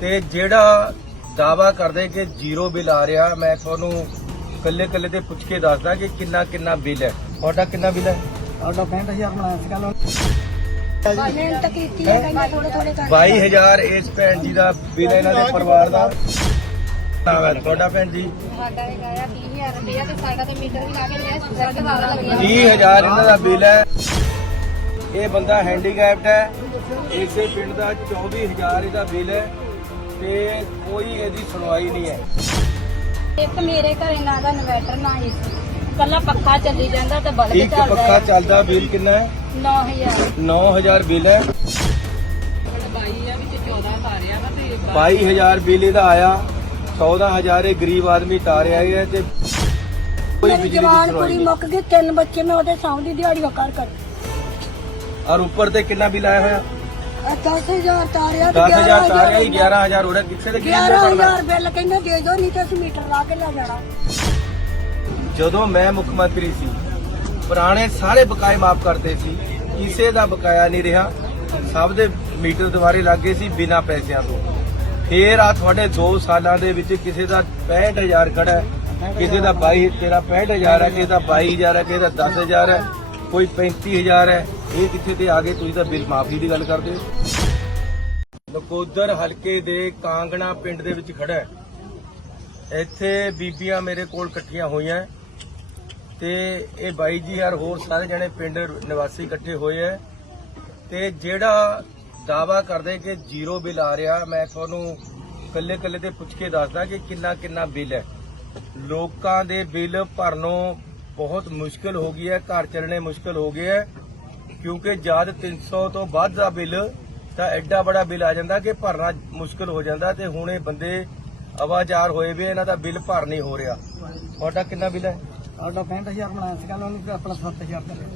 ਤੇ ਜਿਹੜਾ ਦਾਵਾ ਕਰਦੇ ਕਿ ਜ਼ੀਰੋ ਬਿੱਲ ਆ ਰਿਹਾ ਮੈਂ ਤੁਹਾਨੂੰ ਕੱਲੇ ਕੱਲੇ ਤੇ ਪੁੱਛ ਕੇ ਦੱਸਦਾ ਕਿ ਕਿੰਨਾ ਕਿੰਨਾ ਬਿੱਲ ਹੈ। ਤੁਹਾਡਾ ਕਿੰਨਾ ਬਿੱਲ ਹੈ? ਸਾਡਾ 65000 ਬਣਾਇਆ ਸੀ ਕੱਲ ਮਿਹਨਤ ਕੀਤੀ ਹੈ ਕਹਿੰਦੇ ਥੋੜੇ ਥੋੜੇ ਕਰਕੇ। 22000 ਇਸ ਭੈਣ ਜੀ ਦਾ ਬਿੱਲ ਹੈ ਇਹਨਾਂ ਦੇ ਪਰਿਵਾਰ ਦਾ। ਤੁਹਾਡਾ ਭੈਣ ਜੀ। ਸਾਡਾ ਹੈਗਾ ਆ 20000 ਰੁਪਇਆ ਤੇ ਸਾਡਾ ਤੇ ਮੀਟਰ ਵੀ ਲਾ ਕੇ ਲਿਆ ਸਾਡੇ ਵਾਲਾ ਲੱਗਿਆ। 30000 ਇਹਨਾਂ ਦਾ ਬਿੱਲ ਹੈ। ਇਹ ਬੰਦਾ ਹੈਂਡੀਕੈਪਟ ਹੈ। ਇਸੇ ਪਿੰਡ ਦਾ 24000 ਇਹਦਾ ਬਿੱਲ ਹੈ। ਤੇ ਕੋਈ ਇਹਦੀ ਸੁਣਵਾਈ ਨਹੀਂ ਹੈ। ਇੱਕ ਮੇਰੇ ਘਰੇ ਨਾ ਦਾ ਇਨਵਰਟਰ ਨਾ ਹੀ ਸੀ। ਕੱਲਾ ਪੱਖਾ ਚੱਲੀ ਜਾਂਦਾ ਤੇ ਬਲਬ ਇੱਕ ਚੱਲਦਾ ਪੱਖਾ ਚੱਲਦਾ ਬਿੱਲ ਕਿੰਨਾ ਹੈ? 9000 9000 ਬਿੱਲ ਹੈ। 22000 ਬਿੱਲ ਇਹਦਾ ਆਇਆ। 14000 ਇਹ ਗਰੀਬ ਆਦਮੀ ਤਾਰਿਆ ਹੈ ਤੇ ਕੋਈ ਮੇਰੀ ਬਿਜਲੀ ਦੀ ਜਵਾਨ ਕੁੜੀ ਮੁੱਕ ਗਈ ਤਿੰਨ ਬੱਚੇ ਮੈਂ ਉਹਦੇ ਸਾਹਮਣੇ ਦਿਹਾੜੀਆਂ ਕਰ ਕਰ ਔਰ ਉੱਪਰ ਤੇ ਕਿੰਨਾ ਬਿੱਲ ਆਇਆ ਹੋਇਆ? 10000 ਤਾਰਿਆ 10000 ਤਾਰਿਆ ਹੀ 11000 ਹੋ ਰਿਹਾ ਕਿੱਥੇ ਤੇ ਗਰੀਬ ਦਾ ਬਣਨਾ 11000 ਬਿੱਲ ਕਹਿੰਦੇ ਦੇ ਦਿਓ ਨਹੀਂ ਤੇ ਅਸੀਂ ਮੀਟਰ ਲਾ ਕੇ ਲੈ ਜਾਣਾ। ਜਦੋਂ ਮੈਂ ਮੁੱਖ ਮੰਤਰੀ ਸੀ ਪੁਰਾਣੇ ਸਾਰੇ ਬਕਾਏ ਮਾਫ ਕਰਦੇ ਸੀ ਕਿਸੇ ਦਾ ਬਕਾਇਆ ਨਹੀਂ ਰਿਹਾ ਸਭ ਦੇ ਮੀਟਰ ਦੁਬਾਰੇ ਲੱਗੇ ਸੀ ਬਿਨਾਂ ਪੈਸਿਆਂ ਤੋਂ। ਫੇਰ ਆ ਤੁਹਾਡੇ 2 ਸਾਲਾਂ ਦੇ ਵਿੱਚ ਕਿਸੇ ਦਾ 65000 ਖੜਾ ਹੈ ਕਿਸੇ ਦਾ 22 ਤੇਰਾ 65000 ਹੈ ਕਿਸੇ ਦਾ 22000 ਹੈ ਕਿਸੇ ਦਾ 10000 ਹੈ ਕੋਈ 35000 ਹੈ ਇਹ ਕਿੱਥੇ ਤੇ ਆ ਗਏ? ਤੁਸੀਂ ਤਾਂ ਬਿੱਲ ਮਾਫੀ ਦੀ ਗੱਲ ਕਰਦੇ ਹੋ। ਨਕੋਦਰ ਹਲਕੇ ਦੇ ਕਾਂਗਣਾ ਪਿੰਡ ਦੇ ਵਿੱਚ ਖੜਾ ਹੈ। ਇੱਥੇ ਬੀਬੀਆਂ ਮੇਰੇ ਕੋਲ ਇਕੱਠੀਆਂ ਹੋਈਆਂ ਤੇ ਇਹ ਬਾਈ ਜੀ ਯਾਰ ਹੋਰ ਸਾਰੇ ਜਣੇ ਪਿੰਡ ਨਿਵਾਸੀ ਇਕੱਠੇ ਹੋਏ ਐ ਤੇ ਜਿਹੜਾ ਦਾਵਾ ਕਰਦੇ ਕਿ ਜ਼ੀਰੋ ਬਿੱਲ ਆ ਰਿਹਾ, ਮੈਂ ਤੁਹਾਨੂੰ ਕੱਲੇ ਕੱਲੇ ਤੇ ਪੁੱਛ ਕੇ ਦੱਸਦਾ ਕਿ ਕਿੰਨਾ ਕਿੰਨਾ ਬਿੱਲ ਹੈ। ਲੋਕਾਂ ਦੇ ਬਿੱਲ ਭਰਨੋਂ ਬਹੁਤ ਮੁਸ਼ਕਲ ਹੋ ਗਈ ਹੈ, ਘਰ ਚੱਲਣੇ ਮੁਸ਼ਕਲ ਹੋ ਗਏ ਹੈ। ਕਿਉਂਕਿ ਜਦ 300 ਤੋਂ ਵੱਧ ਦਾ ਬਿੱਲ ਤਾਂ ਐਡਾ ਬੜਾ ਬਿੱਲ ਆ ਜਾਂਦਾ ਕਿ ਭਰਨਾ ਮੁਸ਼ਕਲ ਹੋ ਜਾਂਦਾ ਤੇ ਹੁਣ ਇਹ ਬੰਦੇ ਆਵਾਜ਼ਾਰ ਹੋਏ ਵੀ ਇਹਨਾਂ ਦਾ ਬਿੱਲ ਭਰ ਨਹੀਂ ਹੋ ਰਿਹਾ। ਤੁਹਾਡਾ ਕਿੰਨਾ ਬਿੱਲ ਹੈ? ਸਾਡਾ 65000 ਬਣਾਇਆ ਸੀ ਕੱਲ ਉਹਨੂੰ ਆਪਣਾ 7000 ਕਰਿਆ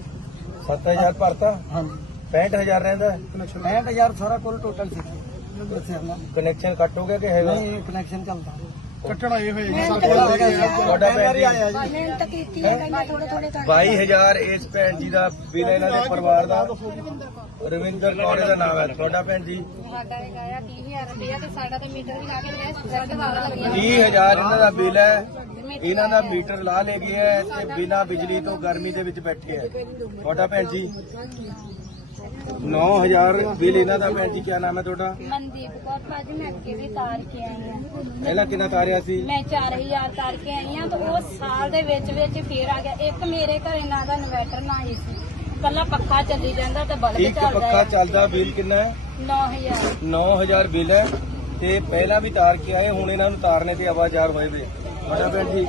7000 ਭਰਤਾ? ਹਾਂਜੀ। 65000 ਰਹਿੰਦਾ? 65000 ਸਾਰਾ ਕੁੱਲ ਟੋਟਲ ਸੀ। ਕਨੈਕਸ਼ਨ ਕੱਟ ਹੋ ਗਿਆ ਕਿ ਹੈਗਾ? ਨਹੀਂ ਕਨੈਕਸ਼ਨ ਚੱਲਦਾ। ਕੱਟਣਾ ਇਹ ਹੋਏਗਾ। ਤੁਹਾਡਾ ਭੈਣ ਜੀ ਮਿਹਨਤ ਕੀਤੀ ਹੈ ਕਹਿੰਦੇ ਥੋੜੇ ਥੋੜੇ ਕਰਕੇ। 22000 ਇਸ ਭੈਣ ਜੀ ਦਾ ਬਿੱਲ ਇਹਨਾਂ ਦੇ ਪਰਿਵਾਰ ਦਾ। ਰਵਿੰਦਰ ਕੌਰ ਦਾ ਨਾਮ ਹੈ। ਤੁਹਾਡਾ ਭੈਣ ਜੀ? ਸਾਡਾ ਹੈਗਾ ਆ 20000 ਰੁਪਇਆ ਤੇ ਸਾਡਾ ਤੇ ਮੀਟਰ ਵੀ ਲਾ ਕੇ ਲਿਆ ਸਾਡੇ ਵਾਲਾ ਲੱਗਿਆ। 30000 ਇਹਨਾਂ ਦਾ ਬਿੱਲ ਹੈ। ਇਹਨਾਂ ਦਾ ਮੀਟਰ ਲਾ ਲੇ ਗਿਆ ਹੈ ਤੇ ਬਿਨਾਂ ਬਿਜਲੀ ਤੋਂ ਗਰਮੀ ਦੇ ਵਿੱਚ ਬੈਠੇ ਹੈ। ਤੁਹਾਡਾ ਭੈਣ ਜੀ? 9000 ਬਿੱਲ ਇਹਨਾਂ ਦਾ ਭੈਣ ਜੀ ਕੀ ਨਾਮ ਹੈ ਤੁਹਾਡਾ? ਮਨਦੀਪ ਕੌਰ ਭਾਜੀ ਮੈਂ ਅੱਗੇ ਵੀ ਤਾਰ ਕੇ ਆਈ ਆ ਪਹਿਲਾਂ ਕਿੰਨਾ ਤਾਰਿਆ ਸੀ? ਮੈਂ 4000 ਤਾਰ ਕੇ ਆਈ ਆ ਤੇ ਉਹ ਸਾਲ ਦੇ ਵਿੱਚ ਵਿੱਚ ਫੇਰ ਆ ਗਿਆ। ਇੱਕ ਮੇਰੇ ਘਰੇ ਨਾ ਦਾ ਇਨਵਰਟਰ ਨਾ ਹੀ ਸੀ। ਕੱਲਾ ਪੱਖਾ ਚੱਲੀ ਜਾਂਦਾ ਤੇ ਬਲਬ ਇੱਕ ਚੱਲਦਾ ਪੱਖਾ ਚੱਲਦਾ ਬਿੱਲ ਕਿੰਨਾ ਹੈ? 9000 9000 ਬਿੱਲ ਹੈ ਤੇ ਪਹਿਲਾਂ ਵੀ ਤਾਰ ਕੇ ਆਏ ਹੁਣ ਇਹਨਾਂ ਨੂੰ ਤਾਰਨੇ ਤੇ ਆਵਾਜ਼ਾਰ ਹੋਏ ਵੇ। ਤੁਹਾਡਾ ਭੈਣ ਜੀ।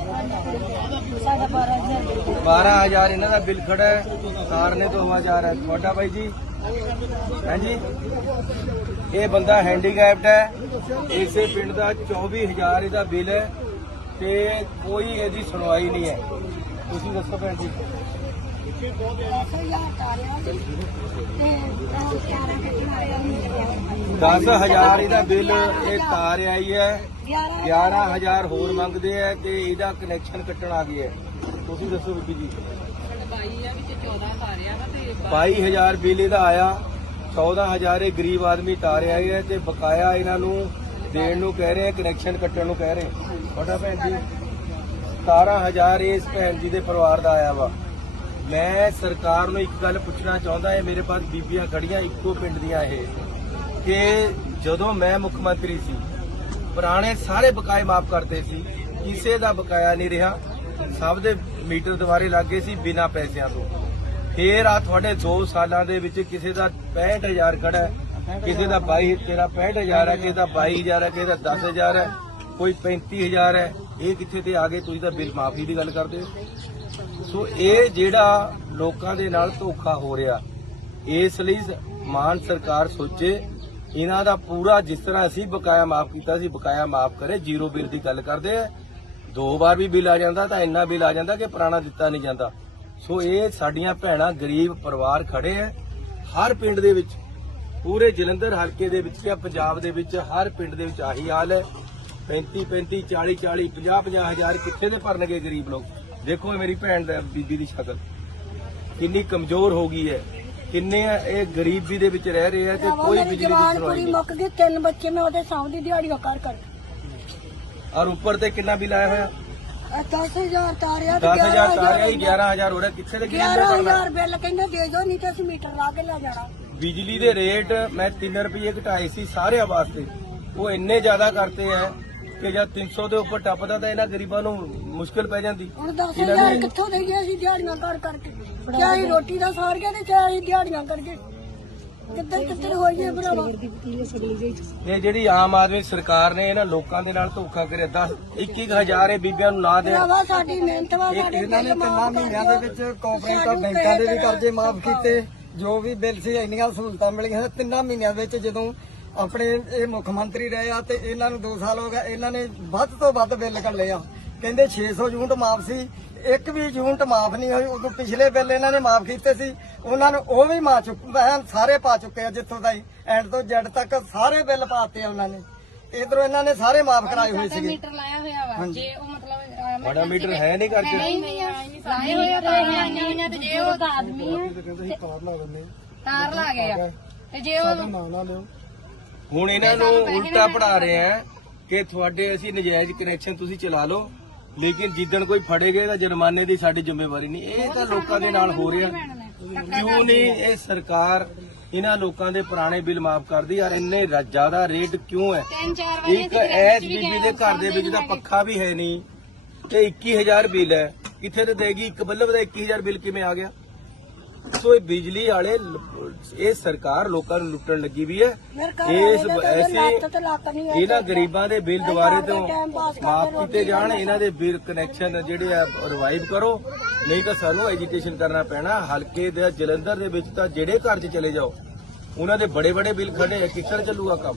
ਸਾਡਾ 12000 12000 ਇਹਨਾਂ ਦਾ ਬਿੱਲ ਖੜਾ ਹੈ। ਤਾਰਨੇ ਤੋਂ ਆਵਾਜ਼ਾਰ ਹੈ ਤੁਹਾਡਾ ਬਾਈ ਜੀ? ਹਾਂਜੀ। ਇਹ ਬੰਦਾ ਹੈਂਡੀਕੈਪਡ ਹੈ। ਇਸੇ ਪਿੰਡ ਦਾ 24000 ਇਹਦਾ ਬਿੱਲ ਹੈ ਤੇ ਕੋਈ ਇਹਦੀ ਸੁਣਵਾਈ ਨਹੀਂ ਹੈ। ਤੁਸੀਂ ਦੱਸੋ ਭੈਣ ਜੀ। ਦਸ ਹਜ਼ਾਰ ਇਹਦਾ ਬਿੱਲ ਇਹ ਤਾਰ ਆਈ ਹੈ। 11 11000 ਹੋਰ ਮੰਗਦੇ ਆ ਤੇ ਇਹਦਾ ਕਨੈਕਸ਼ਨ ਕੱਟਣ ਆ ਗਿਆ ਤੁਸੀਂ ਦੱਸੋ ਬੀਬੀ ਜੀ। 22000 ਬਿਜਲੀ ਦਾ ਆਇਆ 14000 ਇਹ ਗਰੀਬ ਆਦਮੀ ਤਾਰਿਆ ਹੈ ਤੇ ਬਕਾਇਆ ਇਹਨਾਂ ਨੂੰ ਦੇਣ ਨੂੰ ਕਹਿ ਰਹੇ ਕਨੈਕਸ਼ਨ ਕੱਟਣ ਨੂੰ ਕਹਿ ਰਹੇ। ਤੁਹਾਡਾ ਭੈਣ ਜੀ 17000 ਇਸ ਭੈਣ ਜੀ ਦੇ ਪਰਿਵਾਰ ਦਾ ਆਇਆ ਵਾ। ਮੈਂ ਸਰਕਾਰ ਨੂੰ ਇੱਕ ਗੱਲ ਪੁੱਛਣਾ ਚਾਹੁੰਦਾ ਹੈ ਮੇਰੇ ਪਾਸ ਬੀਬੀਆਂ ਖੜੀਆਂ ਇੱਕੋ ਪਿੰਡ ਦੀਆਂ ਇਹ। ਕਿ ਜਦੋਂ ਮੈਂ ਮੁੱਖ ਮੰਤਰੀ ਸੀ, ਪੁਰਾਣੇ ਸਾਰੇ ਬਕਾਏ ਮਾਫ ਕਰਦੇ ਸੀ, ਕਿਸੇ ਦਾ ਬਕਾਇਆ ਨਹੀਂ ਰਿਹਾ। ਸਭ ਦੇ ਮੀਟਰ ਦੁਬਾਰੇ ਲੱਗੇ ਸੀ ਬਿਨਾ ਪੈਸਿਆਂ ਤੋਂ। ਫੇਰ ਆ ਤੁਹਾਡੇ 2 ਸਾਲਾਂ ਦੇ ਵਿੱਚ ਕਿਸੇ ਦਾ 65000 ਖੜਾ ਹੈ, ਕਿਸੇ ਦਾ 22 ਤੇਰਾ 65000 ਹੈ, ਕਿਸੇ ਦਾ 22000 ਹੈ, ਕਿਸੇ ਦਾ 10000 ਹੈ, ਕੋਈ 35000 ਹੈ। ਇਹ ਕਿੱਥੇ ਤੇ ਆ ਗਏ? ਤੁਸੀਂ ਤਾਂ ਬਿੱਲ ਮਾਫੀ ਦੀ ਗੱਲ ਕਰਦੇ ਹੋ। ਸੋ ਇਹ ਜਿਹੜਾ ਲੋਕਾਂ ਦੇ ਨਾਲ ਧੋਖਾ ਹੋ ਰਿਹਾ, ਇਸ ਲਈ ਮਾਨ ਸਰਕਾਰ ਸੋਚੇ, ਇਹਨਾਂ ਦਾ ਪੂਰਾ ਜਿਸ ਤਰ੍ਹਾਂ ਅਸੀਂ ਬਕਾਇਆ ਮਾਫ ਕੀਤਾ ਸੀ, ਬਕਾਇਆ ਮਾਫ ਕਰੇ, ਜ਼ੀਰੋ ਬਿੱਲ ਦੀ ਗੱਲ ਕਰਦੇ ਆ। ਦੋ ਵਾਰ ਵੀ ਬਿੱਲ ਆ ਜਾਂਦਾ ਤਾਂ ਇੰਨਾ ਬਿੱਲ ਆ ਜਾਂਦਾ ਕਿ ਪੁਰਾਣਾ ਦਿੱਤਾ ਨਹੀਂ ਜਾਂਦਾ। ਸੋ ਇਹ ਸਾਡੀਆਂ ਭੈਣਾਂ ਗਰੀਬ ਪਰਿਵਾਰ ਖੜੇ ਆ ਹਰ ਪਿੰਡ ਦੇ ਵਿੱਚ ਪੂਰੇ ਜਲੰਧਰ ਹਲਕੇ ਦੇ ਵਿੱਚ ਜਾਂ ਪੰਜਾਬ ਦੇ ਵਿੱਚ ਹਰ ਪਿੰਡ ਦੇ ਵਿੱਚ ਆਹੀ ਹਾਲ ਹੈ 35 35 40 40 50 50 ਹਜ਼ਾਰ ਕਿੱਥੇ ਦੇ ਭਰਨਗੇ ਗਰੀਬ ਲੋਕ? ਦੇਖੋ ਇਹ ਮੇਰੀ ਭੈਣ ਦਾ ਬੀਬੀ ਦੀ ਸ਼ਕਲ। ਕਿੰਨੀ ਕਮਜ਼ੋਰ ਹੋ ਗਈ ਹੈ ਕਿੰਨੇ ਆ ਇਹ ਗਰੀਬੀ ਦੇ ਵਿੱਚ ਰਹਿ ਰਹੇ ਆ ਤੇ ਕੋਈ ਬਿਜਲੀ ਦੀ ਕੁੜੀ ਨਹੀਂ। ਮੁੱਕ ਗਈ ਤਿੰਨ ਬੱਚੇ ਮੈਂ ਉਹਦੇ ਸਾਹਮਣੇ ਦਿਹਾੜੀਆਂ ਕਰ ਕਰ ਔਰ ਉੱਪਰ ਤੇ ਕਿੰਨਾ ਬਿੱਲ ਆਇਆ ਹੋਇਆ? 10000 ਤਾਰਿਆ ਤੇ 10000 ਤਾਰਿਆ ਹੀ 11000 ਹੋ ਰਿਹਾ। ਕਿੱਥੇ ਦਾ ਬਣਨਾ 11000 ਬਿੱਲ ਕਹਿੰਦੇ ਦੇ ਦਿਓ ਨਹੀਂ ਤੇ ਅਸੀਂ ਮੀਟਰ ਲਾ ਕੇ ਲੈ ਜਾਣਾ। ਬਿਜਲੀ ਦੇ ਰੇਟ ਮੈਂ 3 ਰੁਪਏ ਘਟਾਏ ਸੀ ਸਾਰਿਆਂ ਵਾਸਤੇ। ਉਹ ਇੰਨੇ ਜ਼ਿਆਦਾ ਕਰਤੇ ਆ ਕਿ ਜਦ 300 ਦੇ ਉੱਪਰ ਟੱਪਦਾ ਤਾਂ ਇਹਨਾਂ ਗਰੀਬਾਂ ਨੂੰ ਮੁਸ਼ਕਲ ਪੈ ਜਾਂਦੀ। ਹੁਣ 10000 ਕਿੱਥੋਂ ਦੇਈਏ ਅਸੀਂ ਦਿਹਾੜੀਆਂ ਕਰ ਕਰਕੇ? ਚਾਹੇ ਰੋਟੀ ਦਾ ਸਾਰ ਕੇ ਤੇ ਚਾਹੇ ਦਿਹਾੜੀਆਂ ਕਰਕੇ। ਕਿੱਧਰ ਕਿੱਧਰ ਹੋਈਏ ਭਰਾਵਾ? ਇਹ ਜਿਹੜੀ ਆਮ ਆਦਮੀ ਸਰਕਾਰ ਨੇ ਇਹਨਾਂ ਲੋਕਾਂ ਦੇ ਨਾਲ ਧੋਖਾ ਕਰਿਆ 10 21000 ਇਹ ਬੀਬੀਆਂ ਨੂੰ ਨਾ ਦੇਣ। ਭਰਾਵਾ ਸਾਡੀ ਮਿਹਨਤ ਵਾ ਸਾਡੇ ਇਹਨਾਂ ਨੇ ਤਿੰਨਾਂ ਮਹੀਨਿਆਂ ਦੇ ਵਿੱਚ ਕੋਆਪਰੇਟਿਵ ਬੈਂਕਾਂ ਦੇ ਵੀ ਕਰਜ਼ੇ ਮਾਫ ਕੀਤੇ ਜੋ ਵੀ ਬਿੱਲ ਸੀ ਇੰਨੀਆਂ ਸਹੂਲਤਾਂ ਮਿਲੀਆਂ ਤਿੰਨਾਂ ਮਹੀਨਿਆਂ ਵਿੱਚ ਜਦੋਂ ਆਪਣੇ ਇਹ ਮੁੱਖ ਮੰਤਰੀ ਰਹੇ ਆ ਤੇ ਇਹਨਾਂ ਨੂੰ 2 ਸਾਲ ਹੋ ਗਏ ਇਹਨਾਂ ਨੇ ਵੱਧ ਤੋਂ ਵੱਧ ਬਿੱਲ ਕੱਢੇ ਆ। ਕਹਿੰਦੇ 600 ਯੂਨਿਟ ਮਾਫ ਸੀ ਇੱਕ ਵੀ ਯੂਨਿਟ ਮਾਫ ਨਹੀਂ ਹੋਈ ਉਦੋਂ ਪਿਛਲੇ ਬਿੱਲ ਇਹਨਾਂ ਨੇ ਮਾਫ ਕੀਤੇ ਸੀ। ਉਹਨਾਂ ਨੂੰ ਉਹ ਵੀ ਮਾ ਚੁੱਕ ਸਾਰੇ ਪਾ ਚੁੱਕੇ ਆ ਜਿੱਥੋਂ ਤਾਈ ਐਂਡ ਤੋਂ ਜੈਡ ਤੱਕ ਸਾਰੇ ਬਿੱਲ ਪਾਤੇ ਆ ਉਹਨਾਂ ਨੇ। ਇਧਰੋਂ ਇਹਨਾਂ ਨੇ ਸਾਰੇ ਮਾਫ ਕਰਾਏ ਹੋਏ ਸੀਗੇ। ਮੀਟਰ ਲਾਇਆ ਹੋਇਆ ਵਾ। ਜੇ ਉਹ ਮਤਲਬ ਅਹ, ਬੜਾ ਮੀਟਰ ਹੈ ਨਹੀਂ ਕਰਕੇ। ਨਹੀਂ ਨਹੀਂ ਲਾਏ ਹੋਏ ਆ ਤਾਂ ਤੇ ਜੇ ਉਹ ਆਦਮੀ ਤਾਰ ਲਾ ਗਏ ਆ। ਤੇ ਜੇ ਉਹ ਹੁਣ ਇਹਨਾਂ ਨੂੰ ਉਲਟਾ ਪੜਾ ਰਹੇ ਆ। ਕਿ ਤੁਹਾਡੇ ਅਸੀਂ ਨਜਾਇਜ਼ ਕਨੈਕਸ਼ਨ ਤੁਸੀਂ ਚਲਾ ਲਓ। ਲੇਕਿਨ ਜਿੱਦਣ ਕੋਈ ਫੜੇਗੇ ਤਾਂ ਜੁਰਮਾਨੇ ਦੀ ਸਾਡੀ ਜ਼ਿੰਮੇਵਾਰੀ ਨਹੀਂ। ਇਹ ਤਾਂ ਲੋਕਾਂ ਦੇ ਨਾਲ ਹੋ ਰਿਹਾ। ਕਿਉਂ ਨਹੀਂ ਇਹ ਸਰਕਾਰ ਇਹਨਾਂ ਲੋਕਾਂ ਦੇ ਪੁਰਾਣੇ ਬਿੱਲ ਮਾਫ ਕਰਦੀ ਯਾਰ ਇੰਨੇ ਜ਼ਿਆਦਾ ਰੇਟ ਕਿਉਂ ਹੈ? ਇੱਕ ਐਸ ਬੀਬੀ ਦੇ ਘਰ ਦੇ ਵਿੱਚ ਤਾਂ ਪੱਖਾ ਵੀ ਹੈ ਨਹੀਂ ਤੇ 21000 ਬਿੱਲ ਹੈ। ਕਿੱਥੇ ਤੇ ਦੇਗੀ? ਇੱਕ ਬੱਲਬ ਦਾ 21000 ਬਿੱਲ ਕਿਵੇਂ ਆ ਗਿਆ? ਸੋ ਇਹ ਬਿਜਲੀ ਵਾਲੇ ਲ- ਇਹ ਸਰਕਾਰ ਲੋਕਾਂ ਨੂੰ ਲੁੱਟਣ ਲੱਗੀ ਵੀ ਹੈ। ਇਸ ਐਸੇ ਇਹਨਾਂ ਗਰੀਬਾਂ ਦੇ ਬਿੱਲ ਦੁਬਾਰੇ ਤੋਂ ਮਾਫ ਕੀਤੇ ਜਾਣ। ਇਹਨਾਂ ਦੇ ਬਿੱਲ ਕਨੈਕਸ਼ਨ ਜਿਹੜੇ ਆ ਰਿਵਾਈਵ ਕਰੋ। ਨਹੀਂ ਤਾਂ ਸਾਨੂੰ ਐਜੀਟੇਸ਼ਨ ਕਰਨਾ ਪੈਣਾ। ਹਲਕੇ ਦੇ ਜਲੰਧਰ ਦੇ ਵਿੱਚ ਤਾਂ ਜਿਹੜੇ ਘਰ 'ਚ ਚਲੇ ਜਾਓ ਉਹਨਾਂ ਦੇ ਬੜੇ ਬੜੇ ਬਿੱਲ ਖੜੇ ਆ। ਕਿੱਥੇ ਚੱਲੂਗਾ ਕੰਮ?